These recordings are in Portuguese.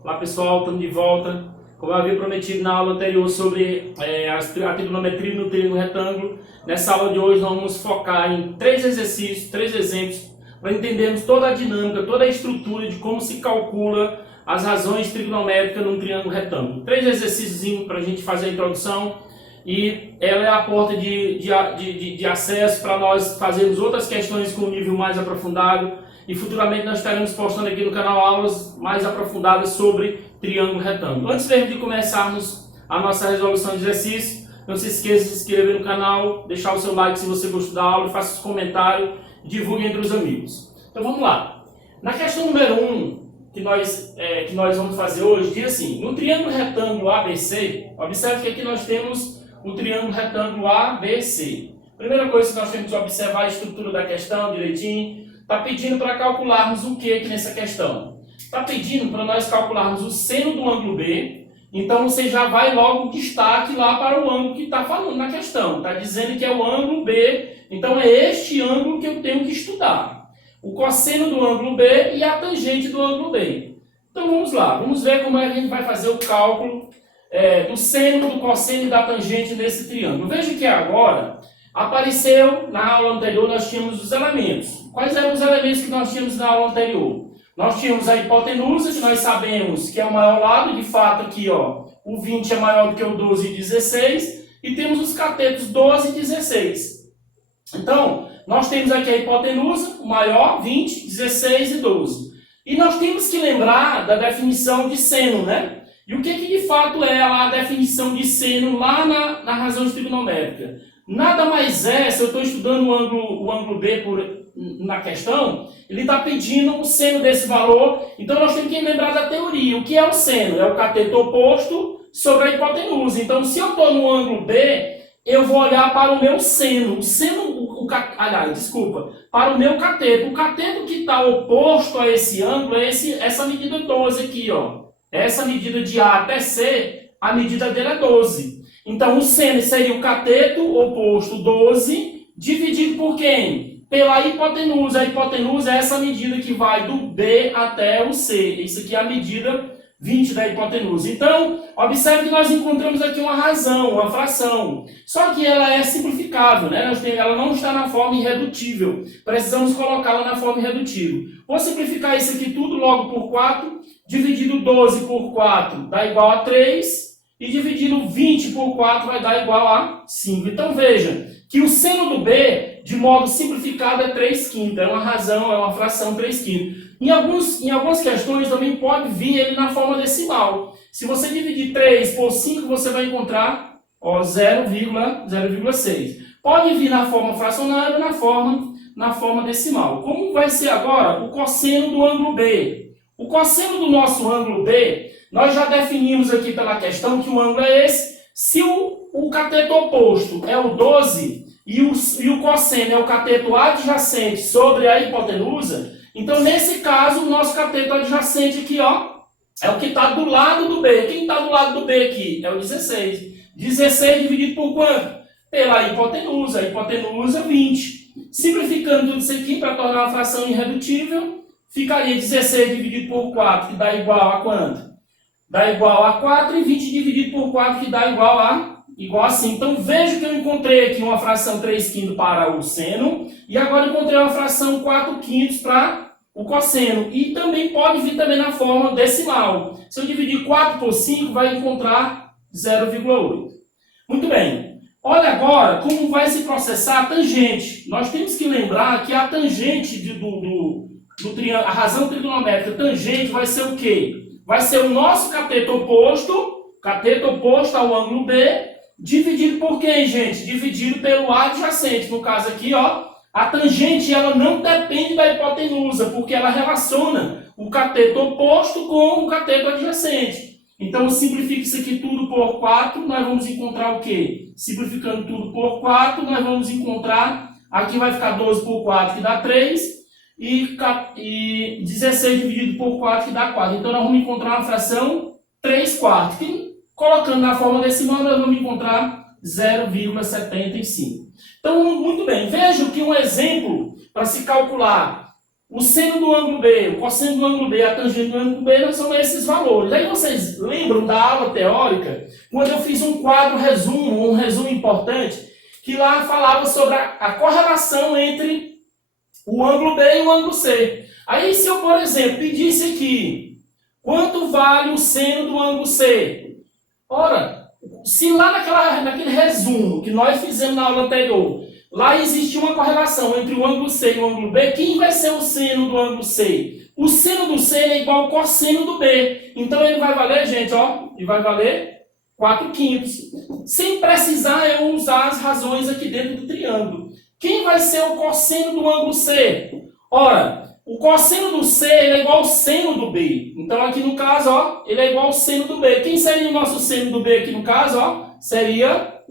Olá pessoal, estamos de volta. Como eu havia prometido na aula anterior sobre a trigonometria no triângulo retângulo, nessa aula de hoje nós vamos focar em 3 exercícios, 3 exemplos, para entendermos toda a dinâmica, toda a estrutura de como se calcula as razões trigonométricas num triângulo retângulo. 3 exercícios para a gente fazer a introdução e ela é a porta de acesso para nós fazermos outras questões com um nível mais aprofundado. E futuramente nós estaremos postando aqui no canal aulas mais aprofundadas sobre triângulo retângulo. Antes mesmo de começarmos a nossa resolução de exercício, não se esqueça de se inscrever no canal, deixar o seu like se você gostou da aula, faça os comentários, divulgue entre os amigos. Então vamos lá. Na questão número 1, que nós vamos fazer hoje, diz assim: no triângulo retângulo ABC, observe que aqui nós temos o triângulo retângulo ABC. Primeira coisa que nós temos que observar a estrutura da questão direitinho. Está pedindo para calcularmos o que aqui nessa questão? Está pedindo para nós calcularmos o seno do ângulo B. Então você já vai logo destaque lá para o ângulo que está falando na questão. Está dizendo que é o ângulo B. Então é este ângulo que eu tenho que estudar. O cosseno do ângulo B e a tangente do ângulo B. Então vamos lá. Vamos ver como é que a gente vai fazer o cálculo do seno, do cosseno e da tangente nesse triângulo. Veja que agora apareceu, na aula anterior nós tínhamos os elementos. Quais eram os elementos que nós tínhamos na aula anterior? Nós tínhamos a hipotenusa, que nós sabemos que é o maior lado, de fato aqui ó, o 20 é maior do que o 12 e 16, e temos os catetos 12 e 16. Então, nós temos aqui a hipotenusa, o maior, 20, 16 e 12. E nós temos que lembrar da definição de seno, né? E o que de fato é a definição de seno lá na razão trigonométrica? Nada mais é, se eu estou estudando o ângulo B na questão, ele está pedindo o seno desse valor, então nós temos que lembrar da teoria. O que é o seno? É o cateto oposto sobre a hipotenusa. Então, se eu estou no ângulo B, eu vou olhar para o meu seno. Para o meu cateto. O cateto que está oposto a esse ângulo é essa medida 12 aqui, ó. Essa medida de A até C, a medida dele é 12. Então, o seno seria o cateto oposto 12, dividido por quem? Pela hipotenusa. A hipotenusa é essa medida que vai do B até o C. Isso aqui é a medida 20 da hipotenusa. Então, observe que nós encontramos aqui uma razão, uma fração. Só que ela é simplificável, né? Ela não está na forma irredutível. Precisamos colocá-la na forma irredutível. Vou simplificar isso aqui tudo logo por 4. Dividido 12 por 4 dá igual a 3. E dividido 20 por 4 vai dar igual a 5. Então veja que o seno do B, de modo simplificado, é 3/5. É uma razão, é uma fração 3/5. Em algumas questões também pode vir ele na forma decimal. Se você dividir 3 por 5, você vai encontrar 0,6. Pode vir na forma fracionária ou na forma decimal. Como vai ser agora o cosseno do ângulo B? O cosseno do nosso ângulo B, nós já definimos aqui pela questão que o ângulo é esse. Se o cateto oposto é o 12 e o cosseno é o cateto adjacente sobre a hipotenusa, então nesse caso o nosso cateto adjacente aqui ó, é o que está do lado do B. Quem está do lado do B aqui? É o 16. 16 dividido por quanto? Pela hipotenusa. A hipotenusa 20. Simplificando tudo isso aqui para tornar a fração irredutível, ficaria 16 dividido por 4, que dá igual a quanto? Dá igual a 4, e 20 dividido por 4, que dá igual a 5. Então veja que eu encontrei aqui uma fração 3/5 para o seno, e agora encontrei uma fração 4/5 para o cosseno. E também pode vir também na forma decimal. Se eu dividir 4 por 5, vai encontrar 0,8. Muito bem. Olha agora como vai se processar a tangente. Nós temos que lembrar que a tangente do triângulo, a razão trigonométrica tangente vai ser o quê? Vai ser o nosso cateto oposto ao ângulo B, dividido por quem, gente? Dividido pelo adjacente. No caso aqui, ó, a tangente ela não depende da hipotenusa, porque ela relaciona o cateto oposto com o cateto adjacente. Então, simplifica isso aqui tudo por 4, nós vamos encontrar o quê? Simplificando tudo por 4, nós vamos encontrar, aqui vai ficar 12 por 4, que dá 3, e 16 dividido por 4, que dá 4. Então, nós vamos encontrar uma fração 3/4. Que, colocando na forma decimal, nós vamos encontrar 0,75. Então, muito bem. Vejam que um exemplo para se calcular o seno do ângulo B, o cosseno do ângulo B, a tangente do ângulo B, são esses valores. Aí vocês lembram da aula teórica, quando eu fiz um quadro resumo, um resumo importante, que lá falava sobre a correlação entre o ângulo B e o ângulo C. Aí se eu, por exemplo, pedisse aqui, quanto vale o seno do ângulo C? Ora, se lá naquele resumo que nós fizemos na aula anterior, lá existe uma correlação entre o ângulo C e o ângulo B, quem vai ser o seno do ângulo C? O seno do C é igual ao cosseno do B. Então ele vai valer, gente, ó, ele vai valer 4/5. Sem precisar eu usar as razões aqui dentro do triângulo. Quem vai ser o cosseno do ângulo C? Ora, o cosseno do C é igual ao seno do B. Então aqui no caso, ó, ele é igual ao seno do B. Quem seria o nosso seno do B aqui no caso? Ó, seria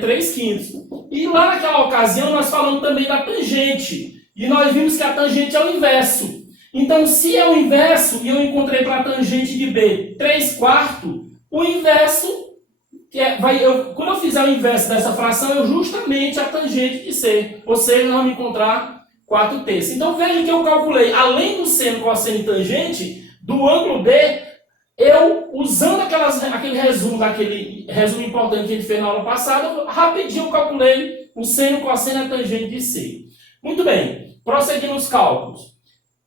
3/5. E lá naquela ocasião nós falamos também da tangente. E nós vimos que a tangente é o inverso. Então se é o inverso e eu encontrei para a tangente de B 3/4, o inverso, quando eu fizer o inverso dessa fração, é justamente a tangente de C. Ou seja, nós vamos encontrar 4/3. Então veja que eu calculei, além do seno, cosseno e tangente, do ângulo B, eu, usando aquele resumo importante que a gente fez na aula passada, rapidinho eu calculei o seno, cosseno e a tangente de C. Muito bem, prosseguindo os cálculos.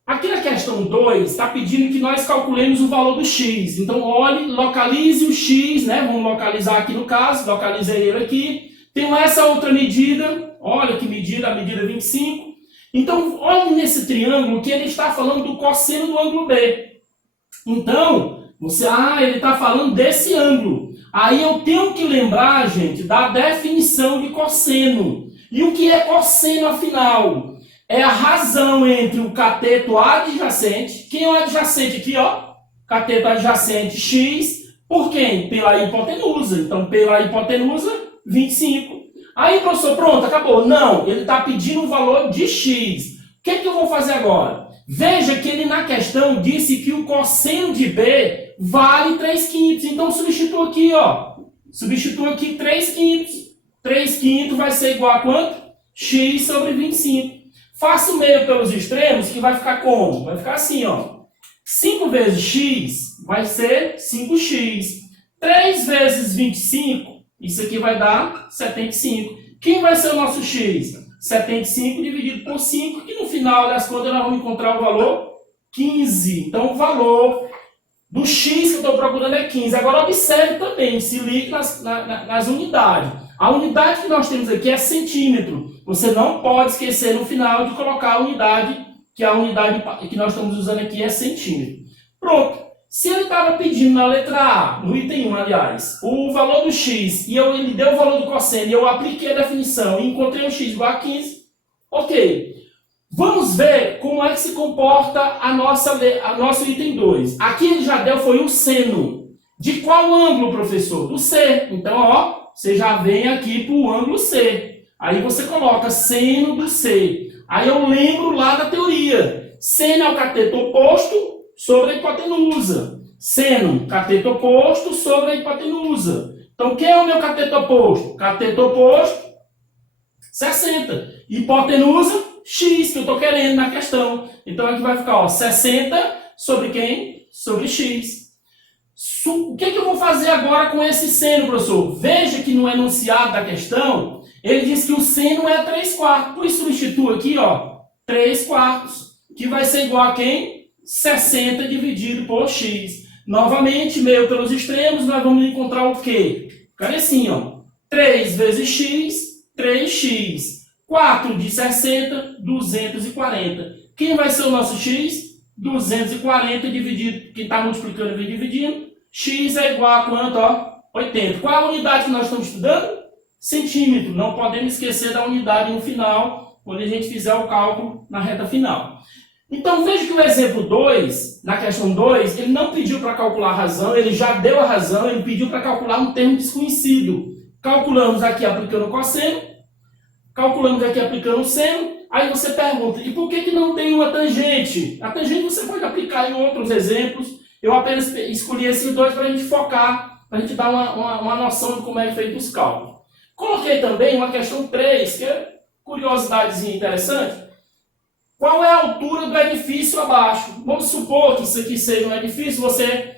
Aqui na questão 2, está pedindo que nós calculemos o valor do x. Então, olhe, localize o x, né? Vamos localizar aqui no caso, localizei ele aqui. Tem essa outra medida, olha que medida, a medida 25. Então, olhe nesse triângulo que ele está falando do cosseno do ângulo B. Então, ele está falando desse ângulo. Aí eu tenho que lembrar, gente, da definição de cosseno. E o que é cosseno, afinal? É a razão entre o cateto adjacente. Quem é o adjacente aqui, ó? Cateto adjacente x. Por quem? Pela hipotenusa. Então, pela hipotenusa, 25. Aí, professor, pronto, acabou. Não, ele está pedindo o valor de x. O que é que eu vou fazer agora? Veja que ele na questão disse que o cosseno de B vale 3/5. Então, substitua aqui, ó. Substitua aqui 3/5. 3/5 vai ser igual a quanto? X sobre 25. Faça o meio pelos extremos, que vai ficar como? Vai ficar assim, ó. 5 vezes x vai ser 5x. 3 vezes 25, isso aqui vai dar 75. Quem vai ser o nosso x? 75 dividido por 5, que no final das contas nós vamos encontrar o valor 15. Então o valor do x que eu estou procurando é 15. Agora observe também, se ligue nas unidades. A unidade que nós temos aqui é centímetro. Você não pode esquecer no final de colocar a unidade, que a unidade que nós estamos usando aqui é centímetro. Pronto. Se ele estava pedindo na letra A, no item 1, aliás, o valor do x, e ele deu o valor do cosseno, e eu apliquei a definição e encontrei o x igual a 15, ok. Vamos ver como é que se comporta a nosso item 2. Aqui ele já deu, foi o seno. De qual ângulo, professor? Do C. Então, ó, você já vem aqui para o ângulo C. Aí você coloca seno do C. Aí eu lembro lá da teoria. Seno é o cateto oposto sobre a hipotenusa. Seno, cateto oposto sobre a hipotenusa. Então, quem é o meu cateto oposto? Cateto oposto, 60. Hipotenusa, x, que eu estou querendo na questão. Então, aqui vai ficar, ó, 60 sobre quem? Sobre x. O que eu vou fazer agora com esse seno, professor? Veja que no enunciado da questão, ele diz que o seno é 3/4. Por isso, substitua aqui, ó, 3/4, que vai ser igual a quem? 60 dividido por x. Novamente, meio pelos extremos, nós vamos encontrar o quê? Cara, assim, ó, 3 vezes x, 3x. 4 de 60, 240. Quem vai ser o nosso x? 240 dividido, que está multiplicando e dividindo. X é igual a quanto? Ó, 80. Qual a unidade que nós estamos estudando? Centímetro. Não podemos esquecer da unidade no final, quando a gente fizer o cálculo na reta final. Então veja que o exemplo 2, na questão 2, ele não pediu para calcular a razão, ele já deu a razão, ele pediu para calcular um termo desconhecido. Calculamos aqui aplicando o cosseno, calculamos aqui aplicando o seno. Aí você pergunta, e por que não tem uma tangente? A tangente você pode aplicar em outros exemplos. Eu apenas escolhi esses dois para a gente focar, para a gente dar uma noção de como é feito os cálculos. Coloquei também uma questão 3, que é curiosidadezinha interessante. qual é a altura do edifício abaixo. Vamos supor que isso aqui seja um edifício, você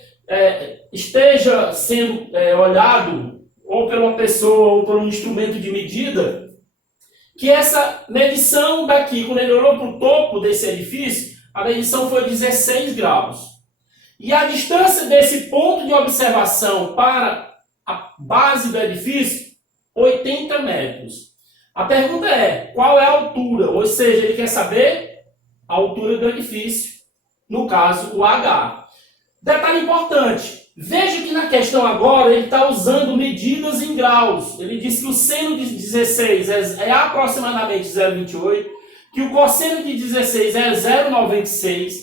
esteja sendo olhado ou por uma pessoa ou por um instrumento de medida, que essa medição daqui, quando ele olhou para o topo desse edifício, a medição foi 16 graus. E a distância desse ponto de observação para a base do edifício, 80 metros. A pergunta é, qual é a altura? Ou seja, ele quer saber a altura do edifício, no caso, o H. Detalhe importante, veja que na questão agora ele está usando medidas em graus. Ele diz que o seno de 16 é aproximadamente 0,28, que o cosseno de 16 é 0,96,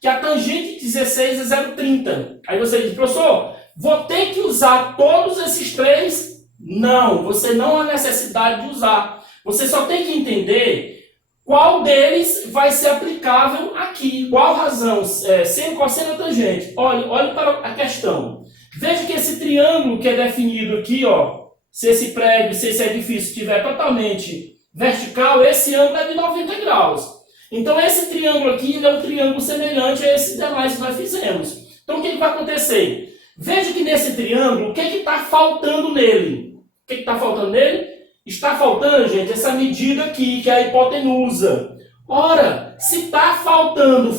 que a tangente de 16 é 0,30. Aí você diz, professor, vou ter que usar todos esses três? Não, você não há necessidade de usar. Você só tem que entender qual deles vai ser aplicável aqui. Qual razão? Seno, cosseno ou tangente? Olhe para a questão. Veja que esse triângulo que é definido aqui, ó, se esse prédio, se esse edifício estiver totalmente vertical, esse ângulo é de 90 graus. Então esse triângulo aqui é um triângulo semelhante a esses demais que nós fizemos. Então o que vai acontecer? Veja que nesse triângulo, o que está faltando nele? O que está faltando nele? Está faltando, gente, essa medida aqui, que é a hipotenusa. Ora, se está faltando,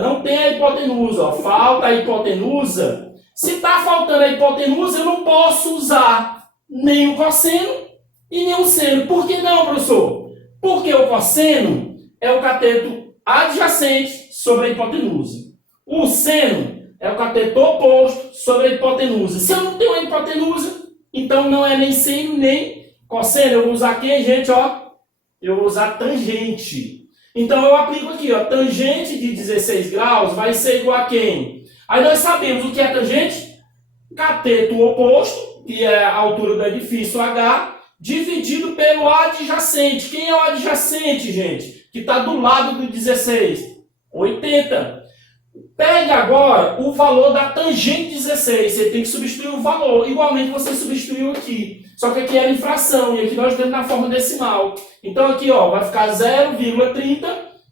não tem a hipotenusa, ó, falta a hipotenusa. Se está faltando a hipotenusa, eu não posso usar nem o cosseno e nem o seno. Por que não, professor? Porque o cosseno é o cateto adjacente sobre a hipotenusa. O seno é o cateto oposto sobre a hipotenusa. Se eu não tenho a hipotenusa, então não é nem seno nem cosseno. Eu vou usar quem, gente? Ó, eu vou usar tangente. Então eu aplico aqui, ó, tangente de 16 graus vai ser igual a quem? Aí nós sabemos o que é tangente? Cateto oposto, que é a altura do edifício H, dividido pelo adjacente. Quem é o adjacente, gente? Que está do lado do 16? 80. Pegue agora o valor da tangente 16. Você tem que substituir o valor. Igualmente você substituiu aqui. Só que aqui era infração. E aqui nós temos na forma decimal. Então aqui ó, vai ficar 0,30.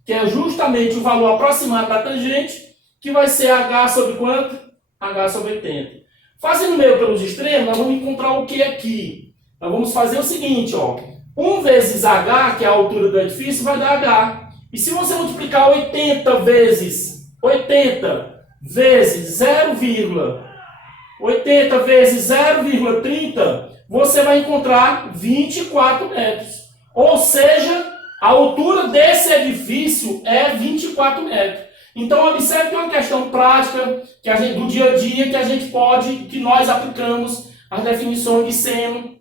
Que é justamente o valor aproximado da tangente. Que vai ser H sobre quanto? H sobre 80. Fazendo meio pelos extremos, nós vamos encontrar o que aqui? Nós vamos fazer o seguinte, ó. 1 vezes H, que é a altura do edifício, vai dar H. E se você multiplicar 80 vezes 0,30, você vai encontrar 24 metros. Ou seja, a altura desse edifício é 24 metros. Então, observe que é uma questão prática que do dia a dia que nós aplicamos as definições de seno,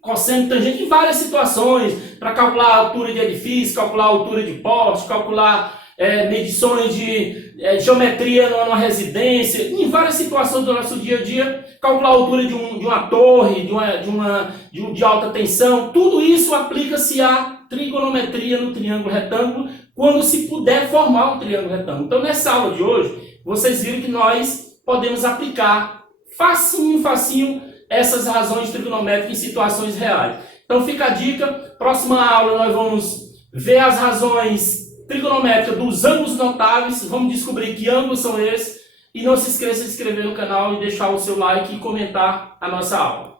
cosseno, tangente em várias situações, para calcular a altura de edifício, calcular a altura de poste, calcular medições de geometria numa residência, em várias situações do nosso dia a dia, calcular a altura de uma torre, de alta tensão. Tudo isso aplica-se à trigonometria no triângulo retângulo, quando se puder formar um triângulo retângulo. Então, nessa aula de hoje, vocês viram que nós podemos aplicar facinho, essas razões trigonométricas em situações reais. Então, fica a dica. Próxima aula, nós vamos ver as razões trigonométrica dos ângulos notáveis, vamos descobrir que ângulos são esses, e não se esqueça de se inscrever no canal e deixar o seu like e comentar a nossa aula.